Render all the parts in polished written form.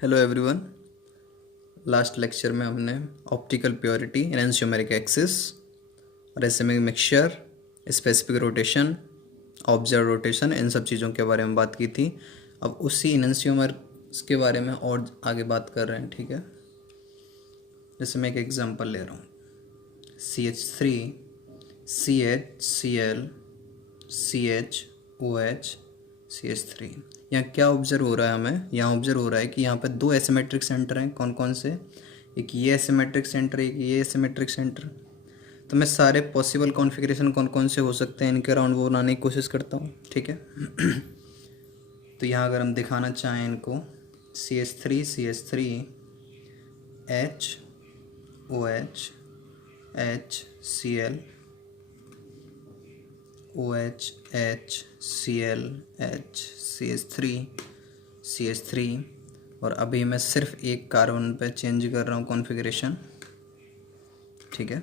Hello everyone. Last lecture में हमने optical purity, enantiomeric excess, racemic mixture, specific rotation, observe rotation, इन सब चीज़ों के बारे में बात की थी। अब उसी एनेंशियोमर्स के बारे में और आगे बात कर रहे हैं, ठीक है। जैसे मैं एक एग्जांपल ले रहा हूँ, CH3 CHCl CHOH CH3। यहाँ क्या ऑब्जर्व हो रहा है हमें? यहाँ ऑब्जर्व हो रहा है कि यहाँ पे दो एसिमेट्रिक सेंटर हैं। कौन कौन से? एक ये एसिमेट्रिक सेंटर, एक ये एसिमेट्रिक सेंटर। तो मैं सारे पॉसिबल कॉन्फ़िगरेशन कौन कौन से हो सकते हैं इनके अराउंड वो बनाने की कोशिश करता हूँ, ठीक है। तो यहाँ अगर हम दिखाना चाहें इनको, CH3 HOH HCl OH CH3 और अभी मैं सिर्फ एक कार्बन पे चेंज कर रहा हूँ कॉन्फ़िगरेशन, ठीक है।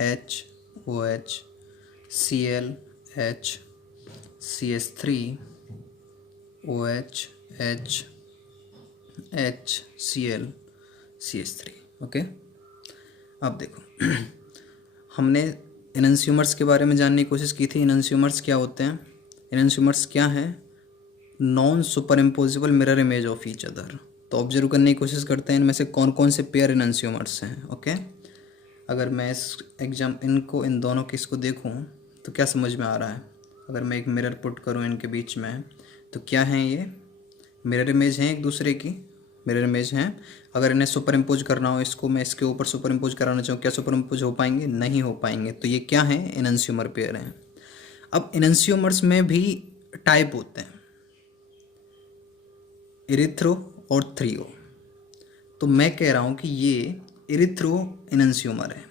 HOH Cl H CH3 OH HCl CH3, okay. अब देखो हमने एनेंशियोमर्स के बारे में जानने की कोशिश की थी। एनेंशियोमर्स क्या होते हैं? एनेंशियोमर्स क्या हैं? Non super imposable mirror image of each other. तो ऑब्जर्व करने की कोशिश करते हैं इनमें से कौन कौन से पेयर एनेंशियोमर्स हैं, ओके। अगर मैं इन दोनों केस को देखूं तो क्या समझ में आ रहा है? अगर मैं एक मिरर पुट करूं इनके बीच में, तो क्या है ये? मिरर इमेज हैं, एक दूसरे की मिरर इमेज हैं। अगर इन्हें सुपर इम्पोज करना हो, इसको मैं इसके ऊपर सुपर इम्पोज कराना चाहूँ, क्या सुपर इम्पोज हो पाएंगे? नहीं हो पाएंगे। तो ये क्या है? एनेंशियोमर पेयर हैं। अब एनेंशियोमर्स में भी टाइप होते हैं, इरिथ्रो और थ्रियो। तो मैं कह रहा हूँ कि ये इरिथ्रो एनेंशियोमर है।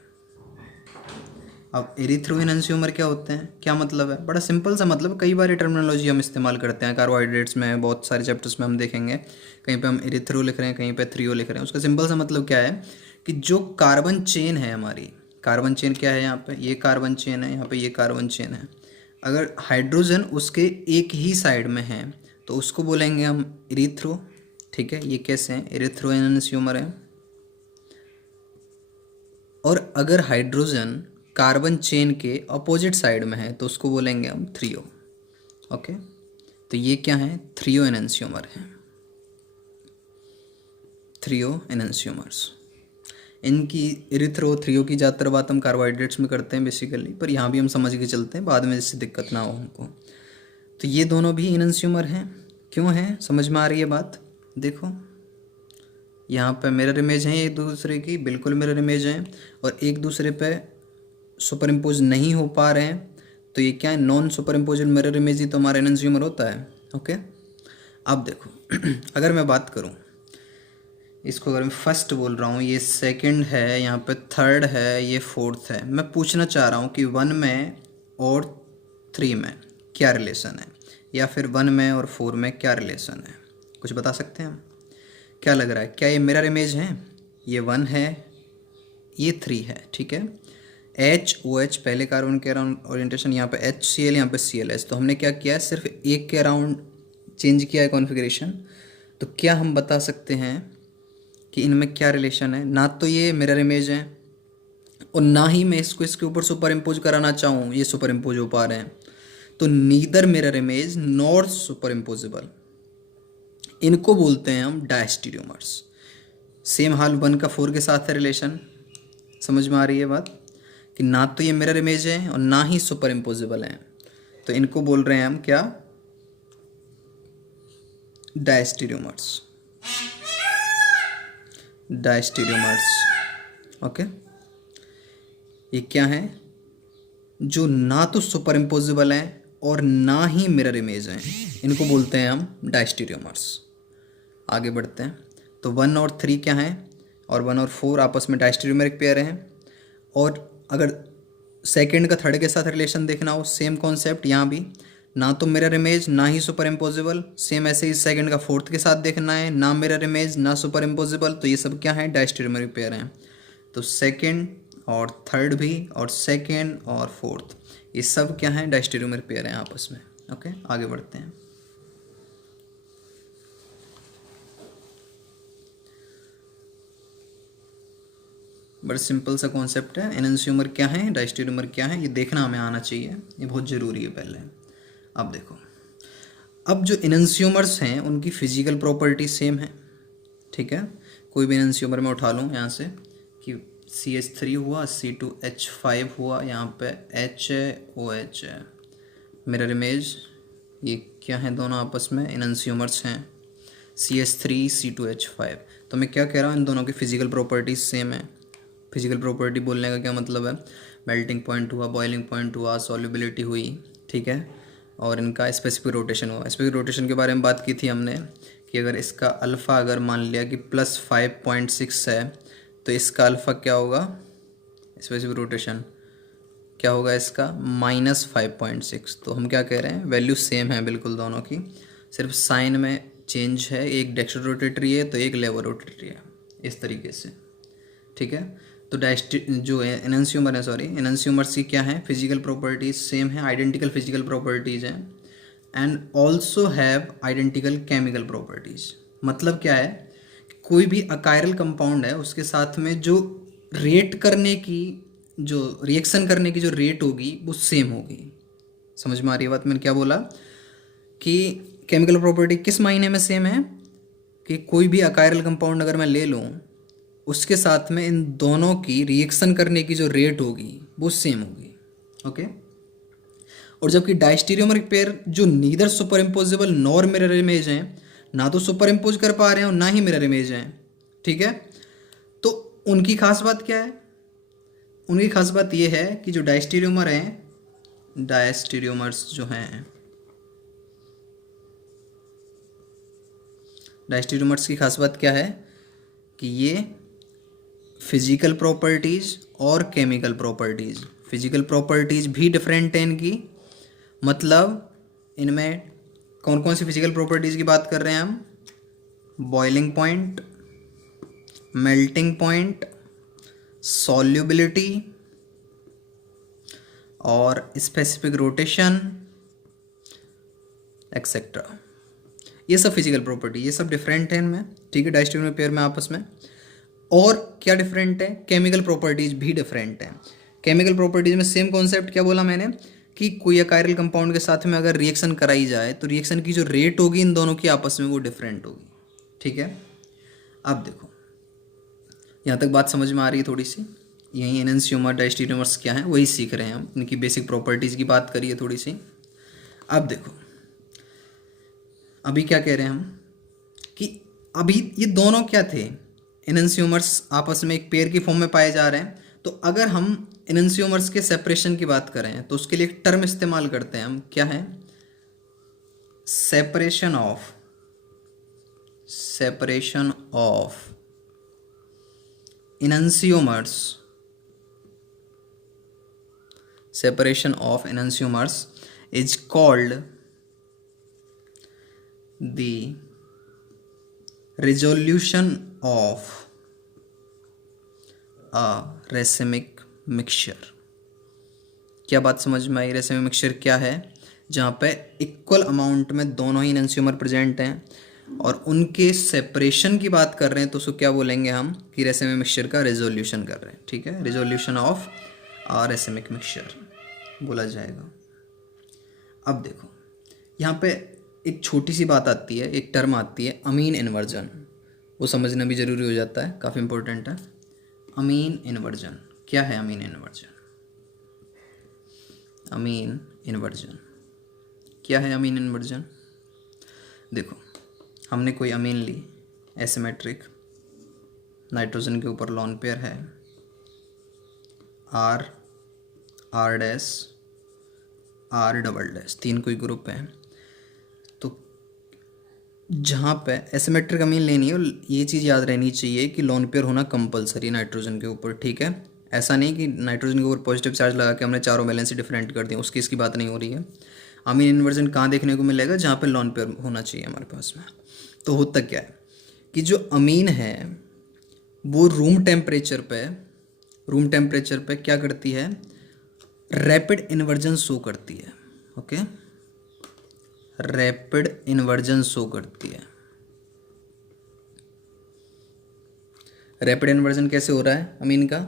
अब एरिथ्रो एनेंशियोमर क्या होते हैं? क्या मतलब है? बड़ा सिंपल सा मतलब। कई बार टर्मिनोलॉजी हम इस्तेमाल करते हैं कार्बोहाइड्रेट्स में, बहुत सारे चैप्टर्स में हम देखेंगे, कहीं पे हम एरिथ्रो लिख रहे हैं, कहीं पे थ्रियो लिख रहे हैं। उसका सिंपल सा मतलब क्या है कि जो कार्बन चेन है हमारी, कार्बन चेन क्या है? यहाँ पे ये कार्बन चेन है, यहाँ पे ये कार्बन चेन है। अगर हाइड्रोजन उसके एक ही साइड में है तो उसको बोलेंगे हम इरिथ्रो, ठीक है। ये कैसे हैं? इरिथ्रो एनेंशियोमर है। और अगर हाइड्रोजन कार्बन चेन के अपोजिट साइड में है तो उसको बोलेंगे हम थ्रियो, ओके। तो ये क्या है? थ्रियो एनेंशियोमर है, थ्रियो एनेंशियोमर्स। इनकी इरिथ्रो थ्रियो की ज़्यादातर बात हम कार्बोहाइड्रेट्स में करते हैं बेसिकली, पर यहाँ भी हम समझ के चलते हैं बाद में, जिससे दिक्कत ना हो हमको। तो ये दोनों भी एनेंशियोमर हैं। क्यों हैं? समझ में आ रही है बात? देखो यहाँ पे मिरर इमेज हैं एक दूसरे की, बिल्कुल मिरर इमेज हैं, और एक दूसरे पे सुपर इम्पोज नहीं हो पा रहे हैं। तो ये क्या है? नॉन सुपर इम्पोजल मिरर इमेज ही तो हमारा एनेंशियोमर होता है, ओके। अब देखो अगर मैं बात करूँ इसको, अगर मैं फर्स्ट बोल रहा हूँ, ये सेकंड है, यहाँ पे थर्ड है, ये फोर्थ है। मैं पूछना चाह रहा हूँ कि 1 में और 3 में क्या रिलेशन है, या फिर 1 में और 4 में क्या रिलेशन है? कुछ बता सकते हैं हम? क्या लग रहा है? क्या ये मिरर इमेज है? ये 1 है, ये 3 है, ठीक है। HOH पहले कार्बन के अराउंड ओरिएंटेशन, यहाँ पे HCl, यहाँ पे ClH। तो हमने क्या किया है? सिर्फ एक के अराउंड चेंज किया है कॉन्फ़िगरेशन। तो क्या हम बता सकते हैं कि इनमें क्या रिलेशन है? ना तो ये मिरर इमेज है, और ना ही मैं इसको इसके ऊपर सुपर इम्पोज कराना चाहूँ ये सुपर इम्पोज हो पा रहे हैं। तो neither mirror image nor super imposable. इनको बोलते हैं हम डायस्टीरियोमर्स। सेम हाल 1 का 4 के साथ है रिलेशन। समझ में आ रही है बात? कि ना तो ये मिरर इमेज है और ना ही सुपर इम्पोजिबल है। तो इनको बोल रहे हैं हम क्या? Diastereomers, diastereomers, okay. ये क्या है? जो ना तो सुपर इम्पोजिबल है और ना ही मिरर इमेज है, इनको बोलते हैं हम डायस्टीरियोमर्स। आगे बढ़ते हैं। तो 1 और 3 क्या हैं? और 1 और 4 आपस में डायस्टीरियोमरिक पेयर हैं। और अगर सेकंड का थर्ड के साथ रिलेशन देखना हो, सेम कॉन्सेप्ट यहाँ भी, ना तो मिरर इमेज ना ही सुपर इम्पोजिबल। सेम ऐसे ही सेकंड का फोर्थ के साथ देखना है, ना मिरर इमेज ना सुपर इम्पोजिबल। तो ये सब क्या है? डायस्टीरियोमरिक पेयर हैं। तो सेकंड और थर्ड भी, और सेकंड और फोर्थ, ये सब क्या है? डायस्टीरियोमरिक पेयर हैं आपस में, ओके। आगे बढ़ते हैं। बड़ा सिंपल सा कॉन्सेप्ट है। एनंशियोमर क्या है, डायस्टेरियोमर क्या है, ये देखना हमें आना चाहिए, ये बहुत ज़रूरी है पहले। अब देखो, अब जो एनंशियोमर्स हैं उनकी फिजिकल प्रॉपर्टी सेम है, ठीक है। कोई भी एनंशियोमर मैं उठा लूँ यहाँ से कि CH3 हुआ, C2H5 हुआ, यहाँ पे H है, OH है, मिरर इमेज, ये क्या है, दोनों आपस में एनंशियोमर्स हैं, CH3 C2H5। तो मैं क्या कह रहा हूँ, इन दोनों की फिजिकल प्रॉपर्टीज सेम है। फिजिकल प्रॉपर्टी बोलने का क्या मतलब है, मेल्टिंग पॉइंट हुआ, बॉइलिंग पॉइंट हुआ, सॉल्युबिलिटी हुई, ठीक है, और इनका स्पेसिफिक रोटेशन हुआ। स्पेसिफिक रोटेशन के बारे में बात की थी हमने कि अगर इसका अल्फ़ा अगर मान लिया कि +5.6 है तो इसका अल्फ़ा क्या होगा, स्पेसिफिक रोटेशन क्या होगा इसका, -5.6। तो हम क्या कह रहे हैं, वैल्यू सेम है बिल्कुल दोनों की, सिर्फ साइन में चेंज है, एक डेक्स्ट्रो रोटेटरी है तो एक लेवर रोटेटरी है, इस तरीके से, ठीक है। तो जो एनंशियोमर है, सॉरी, एनंशियोमर्स की क्या है, फिजिकल प्रॉपर्टीज सेम है, आइडेंटिकल फिजिकल प्रॉपर्टीज हैं, and also have identical chemical properties. मतलब क्या है, कोई भी अकायरल कंपाउंड है उसके साथ में जो रेट करने की, जो रिएक्शन करने की जो रेट होगी वो सेम होगी। समझ में आ रही है बात, मैंने क्या बोला कि केमिकल प्रॉपर्टी किस मायने में सेम है, कि कोई भी अकायरल कंपाउंड अगर मैं ले लूँ उसके साथ में इन दोनों की रिएक्शन करने की जो रेट होगी वो सेम होगी, ओके। और जबकि डायस्टेरियोमर पेयर जो neither super imposable nor mirror image हैं, ना तो सुपर इम्पोज कर पा रहे हैं और ना ही मिरर इमेज हैं, ठीक है। तो उनकी खास बात क्या है, उनकी खास बात यह है कि जो डायस्टेरियोमर हैं, डायस्टेरियोमर्स जो हैं, डायस्टेरियोमर्स की खास बात क्या है कि ये फिजिकल प्रॉपर्टीज़ और केमिकल प्रॉपर्टीज़, फिजिकल प्रॉपर्टीज़ भी डिफरेंट हैं इनकी। मतलब इनमें कौन कौन सी फिजिकल प्रॉपर्टीज़ की बात कर रहे हैं हम, boiling point, melting point, solubility और स्पेसिफिक रोटेशन एक्सेट्रा। ये सब फिजिकल प्रॉपर्टी, ये सब डिफरेंट है इनमें, ठीक है, डायस्टेरियोमर पेयर में आपस में। और क्या डिफरेंट है, केमिकल प्रॉपर्टीज भी डिफरेंट हैं। केमिकल प्रॉपर्टीज में सेम कॉन्सेप्ट क्या बोला मैंने कि कोई अकायरल कंपाउंड के साथ में अगर रिएक्शन कराई जाए तो रिएक्शन की जो रेट होगी इन दोनों की आपस में वो डिफरेंट होगी, ठीक है। अब देखो, यहाँ तक बात समझ में आ रही है थोड़ी सी, यही एनंशियोमर डायस्टेरियोमर्स क्या है वही सीख रहे हैं हम, इनकी बेसिक प्रॉपर्टीज़ की बात करिए थोड़ी सी। अब देखो, अभी क्या कह रहे हैं हम कि अभी ये दोनों क्या थे, एनंशियोमर्स आपस में एक पेयर की फॉर्म में पाए जा रहे हैं। तो अगर हम एनंशियोमर्स के सेपरेशन की बात करें तो उसके लिए एक टर्म इस्तेमाल करते हैं हम, क्या है, separation of enantiomers, separation of enantiomers is called the resolution of a racemic mixture। क्या बात समझ में आई, रेसेमिक मिक्सचर क्या है, जहाँ पे इक्वल अमाउंट में दोनों ही एनंशियोमर प्रेजेंट हैं और उनके सेपरेशन की बात कर रहे हैं, तो उसको क्या बोलेंगे हम कि रेसेमिक मिक्सचर का रेजोल्यूशन कर रहे हैं, ठीक है, resolution of a racemic mixture बोला जाएगा। अब देखो, यहाँ पे एक छोटी सी बात आती है, एक टर्म आती है अमीन इन्वर्जन, वो समझना भी ज़रूरी हो जाता है, काफ़ी इंपॉर्टेंट है। अमीन इन्वर्जन क्या है, अमीन इन्वर्जन, अमीन इन्वर्जन क्या है, अमीन इन्वर्जन। देखो, हमने कोई अमीन ली, एसिमेट्रिक, नाइट्रोजन के ऊपर लोन पेयर है, R dash R double dash, तीन कोई ग्रुप है। तो जहाँ पे एसिमेट्रिक अमीन लेनी है, ये चीज़ याद रहनी चाहिए कि लोन पेयर होना कंपलसरी नाइट्रोजन के ऊपर, ठीक है। ऐसा नहीं कि नाइट्रोजन के ऊपर पॉजिटिव चार्ज लगा के हमने चारों वैलेंसी डिफरेंट कर दी, उसकी इसकी बात नहीं हो रही है। अमीन इन्वर्जन कहाँ देखने को मिलेगा, जहाँ पे लोन पेयर होना चाहिए हमारे पास में। तो होता क्या है कि जो अमीन है वो रूम टेम्परेचर पे क्या करती है, रैपिड इन्वर्जन शो करती है, ओके, रैपिड इन्वर्जन शो करती है। रैपिड इन्वर्जन कैसे हो रहा है अमीन का,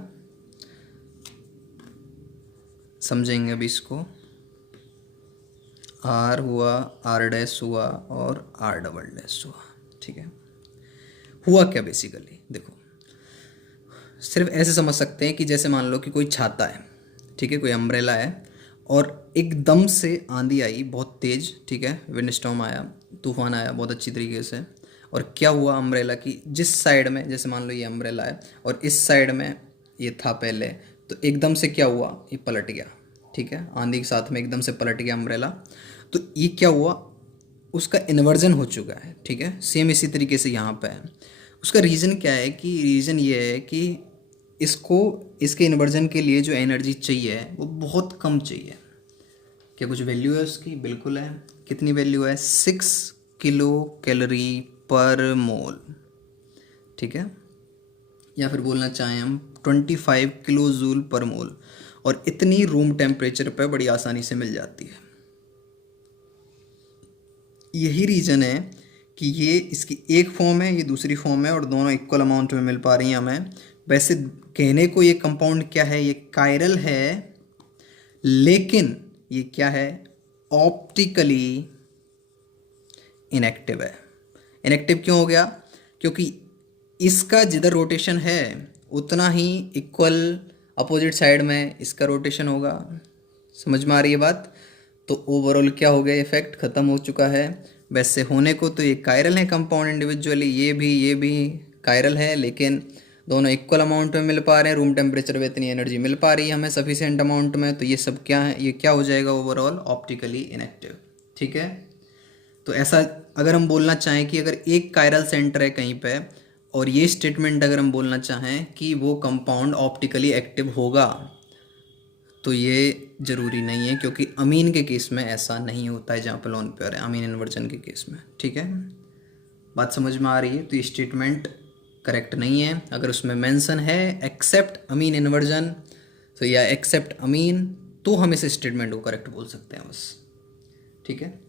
समझेंगे अभी इसको। आर हुआ, आर डैश हुआ और आर डबल डैश हुआ। ठीक है, हुआ क्या बेसिकली देखो, सिर्फ ऐसे समझ सकते हैं कि जैसे मान लो कि कोई छाता है, ठीक है, कोई अम्ब्रेला है, और एकदम से आंधी आई बहुत तेज़, ठीक है, विंड स्टॉर्म आया, तूफान आया बहुत अच्छी तरीके से, और क्या हुआ अम्ब्रेला की जिस साइड में, जैसे मान लो ये अम्ब्रेला है और इस साइड में ये था पहले, तो एकदम से क्या हुआ, ये पलट गया। ठीक है, आंधी के साथ में एकदम से पलट गया अम्ब्रेला, तो ये क्या हुआ, उसका इन्वर्जन हो चुका है। ठीक है, सेम इसी तरीके से यहाँ पे है। उसका रीज़न क्या है, कि रीज़न ये है कि इसको, इसके इन्वर्जन के लिए जो एनर्जी चाहिए वो बहुत कम चाहिए। क्या कुछ वैल्यू है उसकी? बिल्कुल है। कितनी वैल्यू है? 6 किलो कैलोरी पर मोल। ठीक है, या फिर बोलना चाहें हम 25 किलो जूल पर मोल, और इतनी रूम टेम्परेचर पर बड़ी आसानी से मिल जाती है। यही रीज़न है कि ये इसकी एक फॉर्म है, ये दूसरी फॉर्म है, और दोनों इक्वल अमाउंट में मिल पा रही हैं हमें। वैसे कहने को ये कंपाउंड क्या है, ये कायरल है, लेकिन ये क्या है, ऑप्टिकली इनएक्टिव है। इनएक्टिव क्यों हो गया? क्योंकि इसका जिधर रोटेशन है उतना ही इक्वल अपोजिट साइड में इसका रोटेशन होगा। समझ में आ रही है बात? तो ओवरऑल क्या हो गया, इफेक्ट ख़त्म हो चुका है। वैसे होने को तो ये कायरल है कंपाउंड इंडिविजुअली, ये भी कायरल है, लेकिन दोनों इक्वल अमाउंट में मिल पा रहे हैं, रूम टेम्परेचर पे इतनी एनर्जी मिल पा रही है हमें सफिशिएंट अमाउंट में, तो ये सब क्या है, ये क्या हो जाएगा, ओवरऑल ऑप्टिकली इनएक्टिव। ठीक है, तो ऐसा अगर हम बोलना चाहें कि अगर एक कायरल सेंटर है कहीं पे, और ये स्टेटमेंट अगर हम बोलना चाहें कि वो कंपाउंड ऑप्टिकली एक्टिव होगा, तो ये ज़रूरी नहीं है, क्योंकि अमीन के केस में ऐसा नहीं होता है जहाँ पे लोन पेयर है, अमीन इन्वर्जन के केस में। ठीक है, बात समझ में आ रही है? तो ये स्टेटमेंट करेक्ट नहीं है। अगर उसमें मेंशन है एक्सेप्ट अमीन इन्वर्जन, तो या एक्सेप्ट अमीन, तो हम इस स्टेटमेंट को करेक्ट बोल सकते हैं बस। ठीक है,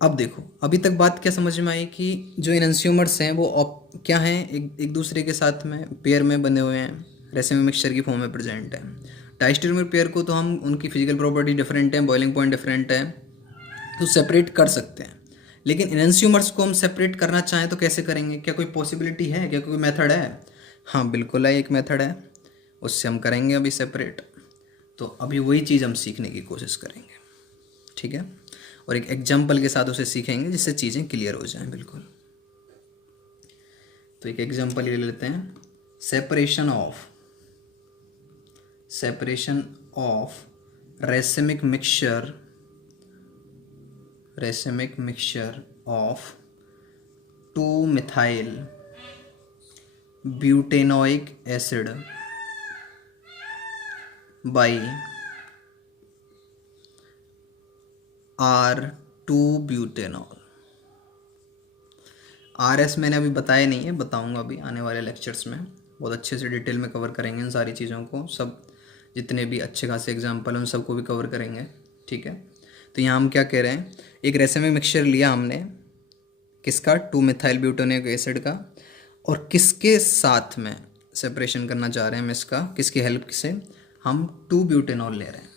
अब देखो अभी तक बात क्या समझ में आई कि जो इनएंस्यूमर्स हैं वो क्या हैं, एक दूसरे के साथ में पेयर में बने हुए हैं, रेसिमी मिक्सचर की फॉर्म में प्रेजेंट है। डायस्टेरियोमर पेयर को तो हम, उनकी फिजिकल प्रॉपर्टी डिफरेंट है, बॉइलिंग पॉइंट डिफरेंट है, तो सेपरेट कर सकते हैं। लेकिन इनएंस्यूमर्स को हम सेपरेट करना चाहें तो कैसे करेंगे? क्या कोई पॉसिबिलिटी है, क्या कोई मेथड है? हाँ बिल्कुल है, एक मेथड है, उससे हम करेंगे अभी सेपरेट। तो अभी वही चीज़ हम सीखने की कोशिश करेंगे। ठीक है, और एक एग्जाम्पल के साथ उसे सीखेंगे जिससे चीज़ें क्लियर हो जाएं बिल्कुल। तो एक एग्जाम्पल ये लेते हैं, separation of racemic mixture of 2-methyl butanoic acid by R2-ब्यूटेनॉल। RS मैंने अभी बताया नहीं है, बताऊंगा अभी आने वाले लेक्चर्स में, बहुत अच्छे से डिटेल में कवर करेंगे इन सारी चीज़ों को, सब जितने भी अच्छे खासे एग्जाम्पल हैं उन सबको भी कवर करेंगे। ठीक है, तो यहाँ हम क्या कह रहे हैं, एक रेसिमिक मिक्सचर लिया हमने, किसका, 2-methyl ब्यूटेनोइक एसिड का, और किसके साथ में सेपरेशन करना चाह रहे हैं हम इसका, किसकी हेल्प से, हम 2-ब्यूटेनॉल ले रहे हैं।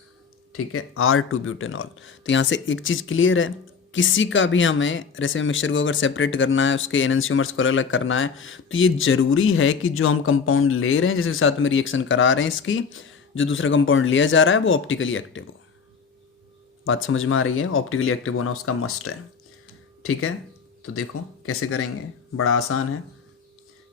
ठीक है, R2-ब्यूटेनॉल। तो यहाँ से एक चीज़ क्लियर है, किसी का भी हमें रेसिमिक मिक्सचर को अगर सेपरेट करना है, उसके एनएंस्यूमर्स को अलग करना है, तो ये ज़रूरी है कि जो हम कंपाउंड ले रहे हैं, जिसके साथ में रिएक्शन करा रहे हैं, इसकी जो दूसरा कंपाउंड लिया जा रहा है वो ऑप्टिकली एक्टिव हो। बात समझ में आ रही है? ऑप्टिकली एक्टिव होना उसका मस्ट है। ठीक है, तो देखो कैसे करेंगे, बड़ा आसान है।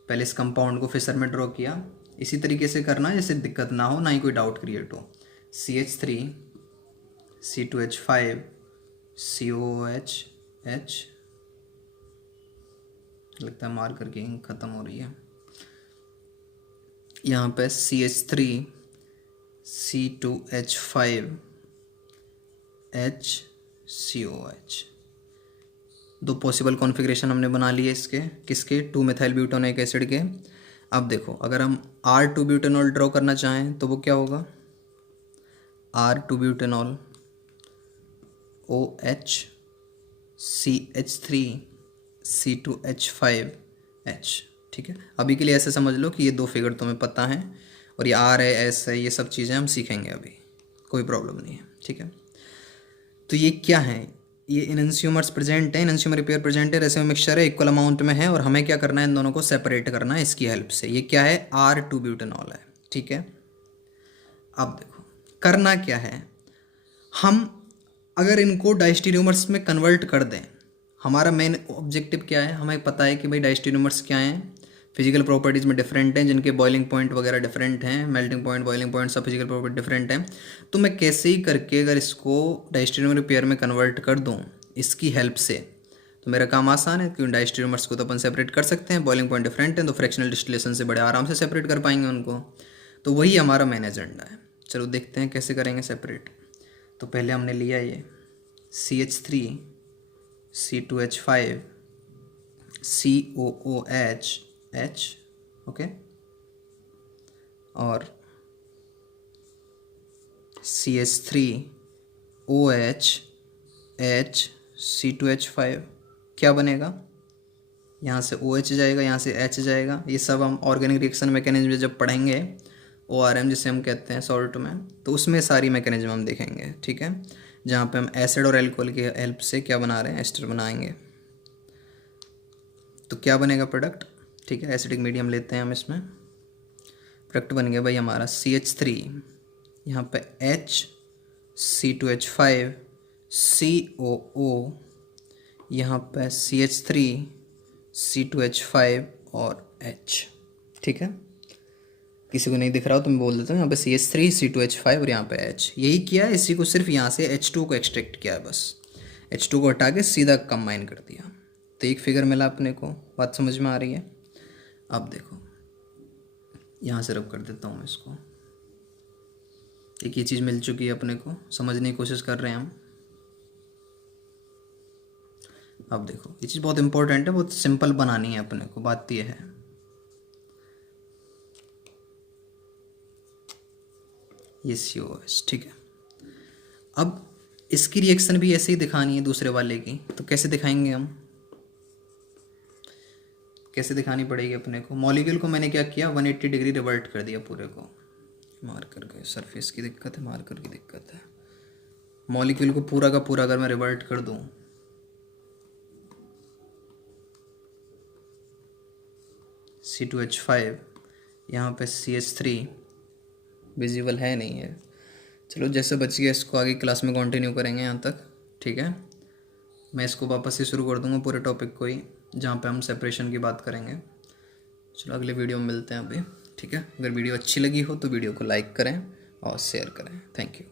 पहले इस कंपाउंड को फिशर में ड्रॉ किया, इसी तरीके से करना है जिससे दिक्कत ना हो, ना ही कोई डाउट क्रिएट हो। CH3 C2H5 COOH, लगता है मार्कर की इंक ख़त्म हो रही है। यहाँ पे CH3 C2H5 HCOH, दो पॉसिबल कॉन्फ़िगरेशन हमने बना लिए इसके, किसके, 2-methyl ब्यूटेनोइक एसिड के। अब देखो अगर हम R2-ब्यूटेनॉल ड्रॉ करना चाहें तो वो क्या होगा, R2-ब्यूटेनॉल OH CH3 C2H5H। ठीक है, अभी के लिए ऐसे समझ लो कि ये दो फिगर तुम्हें पता हैं, और ये R है, S है, ये सब चीज़ें हम सीखेंगे अभी, कोई प्रॉब्लम नहीं है, ठीक है। तो ये क्या है, ये इनएंशियोमर्स प्रेजेंट है, इनएंशियोमर पेयर प्रेजेंट है, रेसिड्यू मिक्सचर है, इक्वल अमाउंट में है, और हमें क्या करना है, इन दोनों को सेपरेट करना है इसकी हेल्प से। ये क्या है, R2 ब्यूटेनॉल है, ठीक है। अब देखो करना क्या है, हम अगर इनको डाइस्टीरियोमर्स में कन्वर्ट कर दें, हमारा मेन ऑब्जेक्टिव क्या है, हमें पता है कि भाई डाइस्टीरियोमर्स क्या हैं, फिजिकल प्रॉपर्टीज़ में डिफरेंट हैं, जिनके बॉइलिंग पॉइंट वगैरह डिफरेंट हैं, मेल्टिंग पॉइंट, बॉइलिंग पॉइंट, सब फिजिकल प्रॉपर्टी डिफरेंट हैं। तो मैं कैसे ही करके अगर इसको डाइस्टीरियोमर पेयर में कन्वर्ट कर दूँ इसकी हेल्प से, तो मेरा काम आसान है, क्योंकि डाइस्टीरियोमर्स को तो अपन सेपरेट कर सकते हैं, बॉइलिंग पॉइंट डिफरेंट है, तो फ्रैक्शनल डिस्टिलेशन से बड़े आराम से सेपरेट कर पाएंगे उनको। तो वही हमारा मेन एजेंडा है। चलो देखते हैं कैसे करेंगे सेपरेट। तो पहले हमने लिया ये CH3 C2H5 COOH H, okay, और CH3 OH H C2H5, क्या बनेगा, यहाँ से OH जाएगा, यहाँ से H जाएगा। ये सब हम ऑर्गेनिक रिएक्शन मैकेनिज्म जब पढ़ेंगे, ORM जिसे हम कहते हैं सॉल्ट में, तो उसमें सारी मैकेनिज्म हम देखेंगे, ठीक है, जहाँ पे हम एसिड और एल्कोहल की हेल्प से क्या बना रहे हैं, एस्टर बनाएंगे। तो क्या बनेगा प्रोडक्ट, ठीक है, एसिडिक मीडियम लेते हैं हम, इसमें प्रोडक्ट बन गया भाई हमारा CH3, यहाँ पे H C2H5 COO, यहाँ पे CH3 C2H5 और H, ठीक है। किसी को नहीं दिख रहा हो तो मैं बोल देता हूँ, यहाँ पे CH3 C2H5 और यहाँ पे H। यही किया है, इसी को सिर्फ यहाँ से H2 को एक्सट्रैक्ट किया है, बस H2 को हटा के सीधा कंबाइन कर दिया। तो एक फिगर मिला अपने को, बात समझ में आ रही है। अब देखो यहाँ से रब कर देता हूँ मैं इसको, एक ये चीज़ मिल चुकी है अपने को, समझने की कोशिश कर रहे हैं हम। अब देखो ये चीज़ बहुत इंपॉर्टेंट है, बहुत सिंपल बनानी है अपने को, बात ये है। ये COS, ठीक है। अब इसकी रिएक्शन भी ऐसे ही दिखानी है दूसरे वाले की, तो कैसे दिखाएंगे हम, कैसे दिखानी पड़ेगी अपने को। मॉलिक्यूल को मैंने क्या किया, 180 डिग्री रिवर्ट कर दिया पूरे को, मार्कर के सरफेस की दिक्कत है, मार्कर की दिक्कत है। मॉलिक्यूल को पूरा का पूरा अगर मैं रिवर्ट कर दूं, C2H5, यहाँ पे CH3 विजिबल है नहीं है, चलो जैसे बच गया, इसको आगे क्लास में कंटिन्यू करेंगे यहाँ तक, ठीक है। मैं इसको वापस से शुरू कर दूंगा पूरे टॉपिक को ही, जहाँ पे हम सेपरेशन की बात करेंगे। चलो अगले वीडियो में मिलते हैं अभी, ठीक है। अगर वीडियो अच्छी लगी हो तो वीडियो को लाइक करें और शेयर करें। Thank you.